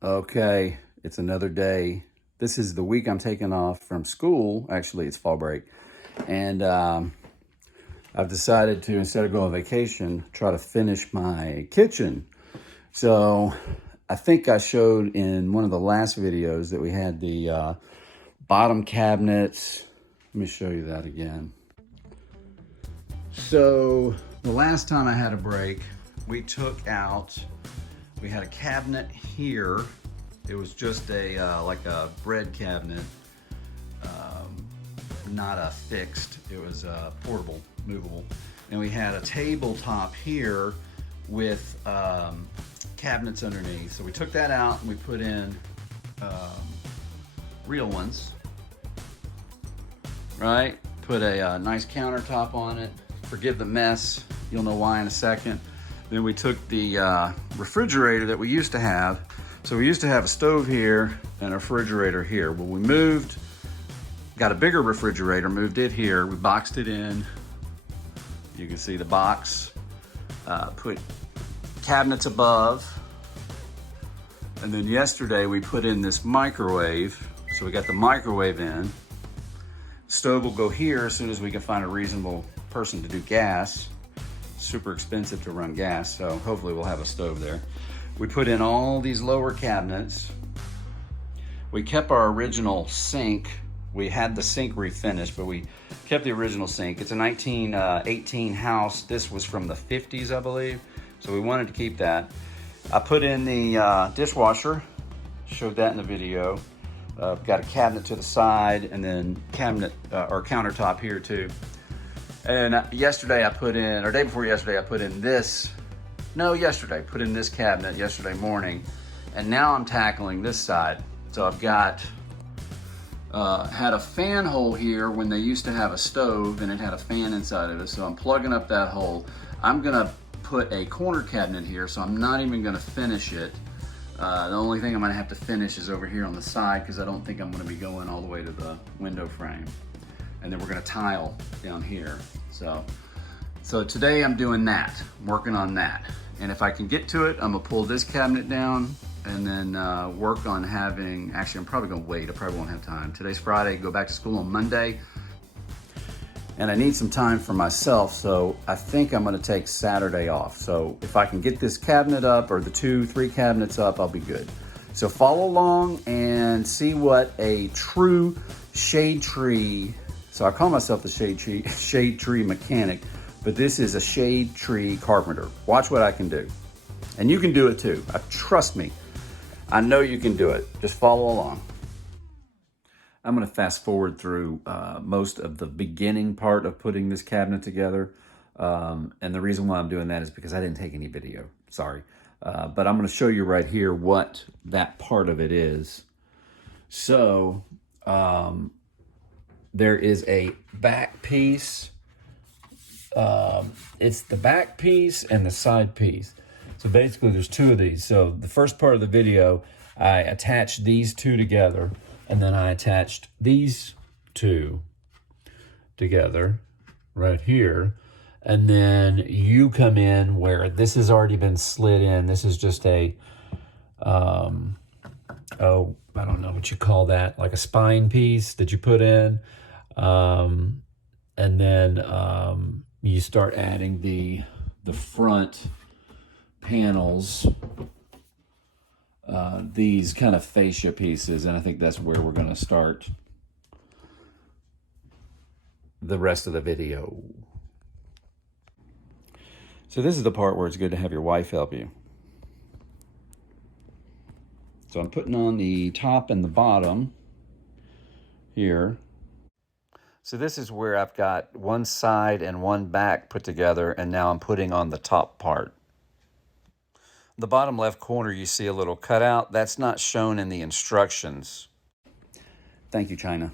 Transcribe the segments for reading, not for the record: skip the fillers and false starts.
Okay, it's another day. This is the week I'm taking off from school. Actually, it's fall break. And I've decided to, instead of going on vacation, try to finish my kitchen. So I think I showed in one of the last videos that we had the bottom cabinets. Let me show you that again. So the last time I had a break, we had a cabinet here. It was just a like a bread cabinet, not a fixed. It was portable, movable. And we had a tabletop here with cabinets underneath. So we took that out and we put in real ones, right? Put a nice countertop on it. Forgive the mess. You'll know why in a second. Then we took the refrigerator that we used to have. So we used to have a stove here and a refrigerator here. Well, we moved, got a bigger refrigerator, moved it here. We boxed it in. You can see the box. Put cabinets above. And then yesterday we put in this microwave. So we got the microwave in. Stove will go here as soon as we can find a reasonable person to do gas. Super expensive to run gas, so hopefully we'll have a stove there. We put in all these lower cabinets. We kept our original sink. We had the sink refinished, but we kept the original sink. It's a 1918 house. This was from the 50s, I believe. So we wanted to keep that. I put in the dishwasher, showed that in the video. Got a cabinet to the side and then cabinet or countertop here too. And yesterday I put in, or day before yesterday, I put in this, put in this cabinet yesterday morning. And now I'm tackling this side. So I've got, had a fan hole here when they used to have a stove and it had a fan inside of it. So I'm plugging up that hole. I'm gonna put a corner cabinet here, so I'm not even gonna finish it. The only thing I'm gonna have to finish is over here on the side because I don't think I'm gonna be going all the way to the window frame. And then we're gonna tile down here. So today I'm doing that, working on that. And if I can get to it, I'm gonna pull this cabinet down and then work on having, actually I'm probably gonna wait, I probably won't have time. Today's Friday, go back to school on Monday. And I need some time for myself, so I think I'm gonna take Saturday off. So if I can get this cabinet up or the 2-3 cabinets up, I'll be good. So follow along and see what a true shade tree, so I call myself the shade tree mechanic, but this is a shade tree carpenter. Watch what I can do. And you can do it too. Trust me, I know you can do it. Just follow along. I'm gonna fast forward through most of the beginning part of putting this cabinet together. And the reason why I'm doing that is because I didn't take any video, sorry. But I'm gonna show you right here what that part of it is. So, there is a back piece. It's the back piece and the side piece. So basically there's two of these. So the first part of the video, I attached these two together and then I attached these two together right here. And then you come in where this has already been slid in. This is just a, I don't know what you call that, like a spine piece that you put in. And then you start adding the front panels, these kind of fascia pieces, and I think that's where we're gonna start the rest of the video. So this is the part where it's good to have your wife help you. So I'm putting on the top and the bottom here. So this is where I've got one side and one back put together, and now I'm putting on the top part. The bottom left corner, you see a little cutout. That's not shown in the instructions. Thank you, China.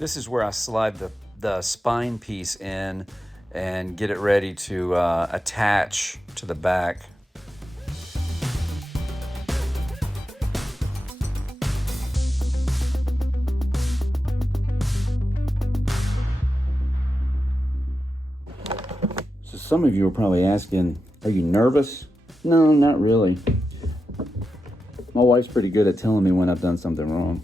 This is where I slide the spine piece in and get it ready to attach to the back. some of you are probably asking, are you nervous? No, not really. My wife's pretty good at telling me when I've done something wrong.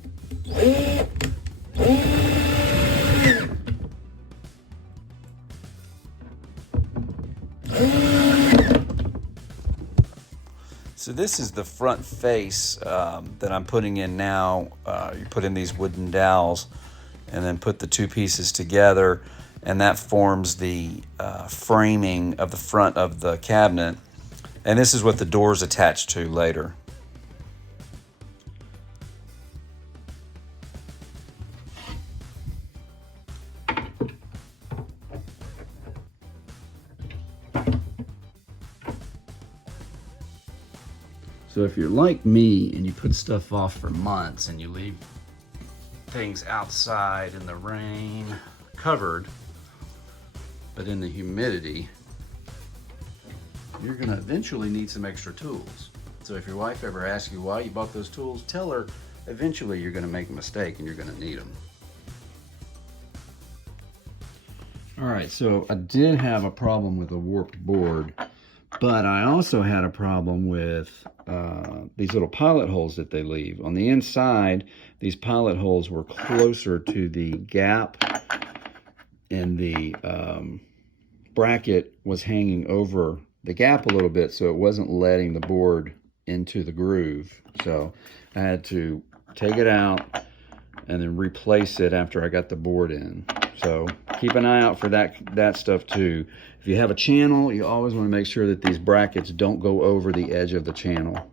So this is the front face that I'm putting in now. You put in these wooden dowels and then put the two pieces together, and that forms the framing of the front of the cabinet. And this is what the door's attached to later. So if you're like me and you put stuff off for months and you leave things outside in the rain, covered, but in the humidity, you're gonna eventually need some extra tools. So if your wife ever asks you why you bought those tools, tell her eventually you're gonna make a mistake and you're gonna need them. All right, so I did have a problem with a warped board, but I also had a problem with these little pilot holes that they leave. On the inside, these pilot holes were closer to the gap, and the bracket was hanging over the gap a little bit, so it wasn't letting the board into the groove. So I had to take it out and then replace it after I got the board in. So keep an eye out for that stuff too. If you have a channel, you always want to make sure that these brackets don't go over the edge of the channel.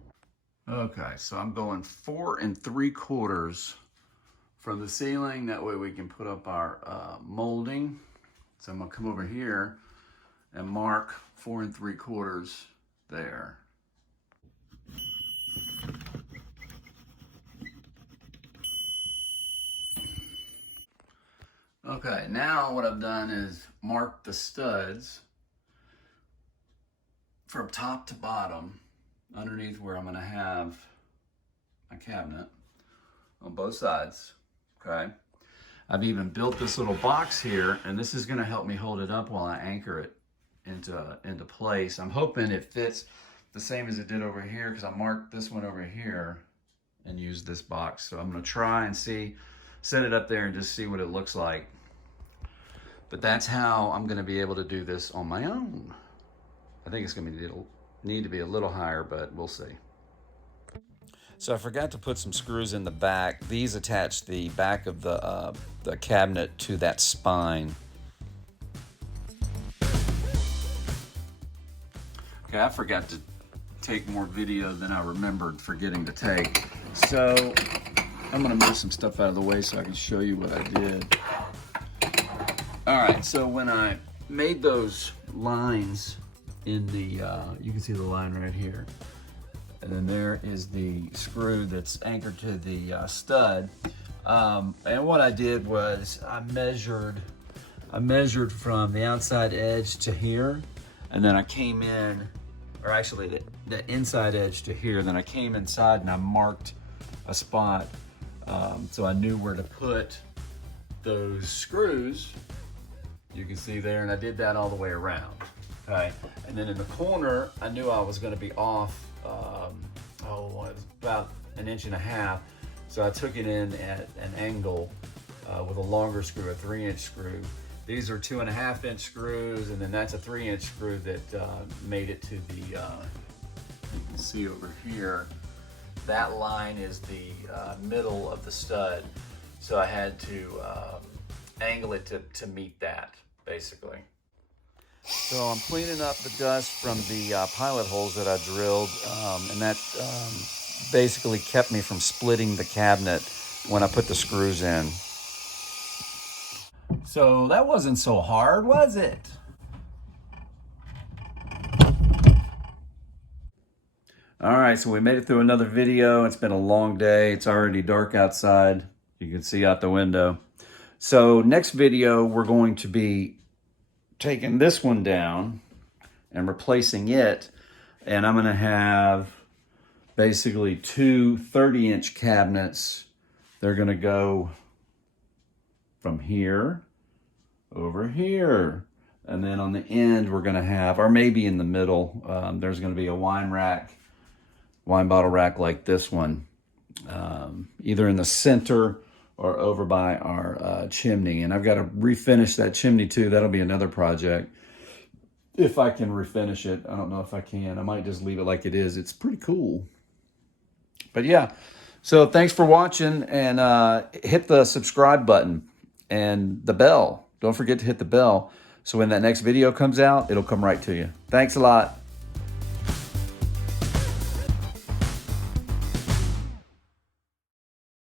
Okay, so I'm going 4 3/4 from the ceiling. That way we can put up our molding. So I'm gonna come over here and mark 4 3/4 there. Okay, now what I've done is mark the studs from top to bottom underneath where I'm gonna have my cabinet on both sides, okay? I've even built this little box here, and this is gonna help me hold it up while I anchor it into place. I'm hoping it fits the same as it did over here, because I marked this one over here and used this box. So I'm gonna try and see, set it up there and just see what it looks like. But that's how I'm gonna be able to do this on my own. I think it's gonna need to be a little higher, but we'll see. So I forgot to put some screws in the back. These attach the back of the cabinet to that spine. Okay, I forgot to take more video than I remembered forgetting to take. So I'm gonna move some stuff out of the way so I can show you what I did. All right, so when I made those lines in the, you can see the line right here. And then there is the screw that's anchored to the stud. And what I did was I measured from the outside edge to here, and then I came in, or actually the inside edge to here. Then I came inside and I marked a spot so I knew where to put those screws. You can see there, and I did that all the way around. Okay, and then in the corner, I knew I was going to be off. It was about 1.5 inches. So I took it in at an angle with a longer screw, a 3-inch screw. These are 2.5-inch screws, and then that's a 3-inch screw that made it to the, you can see over here, that line is the middle of the stud. So I had to angle it to meet that, basically. So I'm cleaning up the dust from the pilot holes that I drilled, and that basically kept me from splitting the cabinet when I put the screws in. So that wasn't so hard, was it? All right, so we made it through another video. It's been a long day. It's already dark outside. You can see out the window. So next video, we're going to be taking this one down and replacing it, and I'm going to have basically two 30-inch cabinets. They're going to go from here over here. And then on the end, we're gonna have, or maybe in the middle, there's gonna be a wine bottle rack like this one, either in the center or over by our chimney. And I've got to refinish that chimney too. That'll be another project. If I can refinish it, I don't know if I can. I might just leave it like it is. It's pretty cool. But yeah, so thanks for watching, and hit the subscribe button and the bell. Don't forget to hit the bell, so when that next video comes out, it'll come right to you. Thanks a lot.